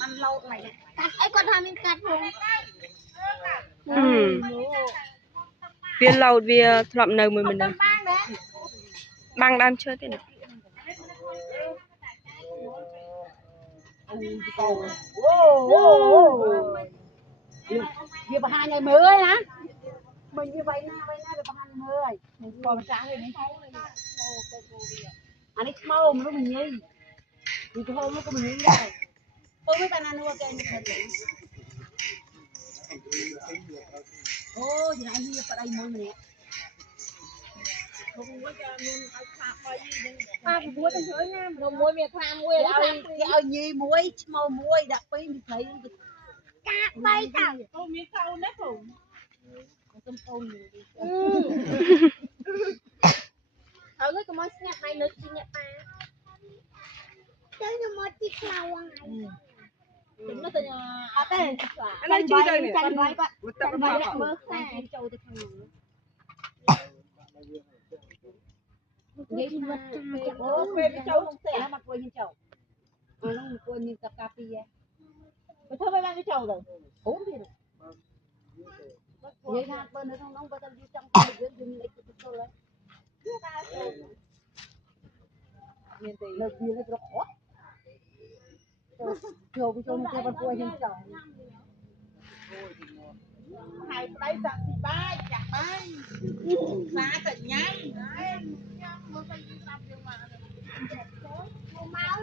มันเราไหนไอ้คนทำมันกัดผมវាលោតវាធ្លាប់នៅមួយមនុស្សបាំងដើមឈើទេណា វាបង្ហាញឲ្យមើលណាមិនវាវាយណាវាបង្ហាញមើលមិនស្គាល់ម្ចាស់ទេនេះអានេះស្មោមនុស្សមិនញីវាទៅហូមក៏មិនញីដែរអូមិនបានណានោះគេមិនធ្វើទេអូយ៉ាងនេះវាប្តីមួយម្នាក់មួយក៏មានឲ្យខាប់3ហ្នឹងប៉ា6ទៅឃើញណាមួយមានខ្លាមួយឲ្យញីមួយស្មោមួយដាក់ពីរពី3កា3តើអូមានកូនណាបងខ្ញុំកូនហើយក៏មកស្ញាក់ហើយនៅជីអ្នកប៉ាទៅខ្ញុំមកជីខ្លោហ្នឹងខ្ញុំទៅអត់ទេអានេះជីទៅនេះចាញ់បាយបាត់ចាញ់បាយមើលខ្លាចូលទៅខាងនោះនិយាយមកអូពេលចូលក្នុងផ្ទះមកធ្វើខ្ញុំចូលអានោះគួរមានកាកាពីទៅធ្វើឲ្យបានទៅចូលទៅអូទៀតនិយាយថាបើនៅក្នុងនោះបើតែយើងចង់ទៅយើងលេខទៅចូលហើយមានតែលើកវាលើករកអត់ចូលទៅចូលទៅបើខ្ញុំចូលហើយប្តីសាក់ពីបាយចាក់បាយសាទៅញ៉ាំហើយខ្ញុំមើលទៅស្រាប់យើងមក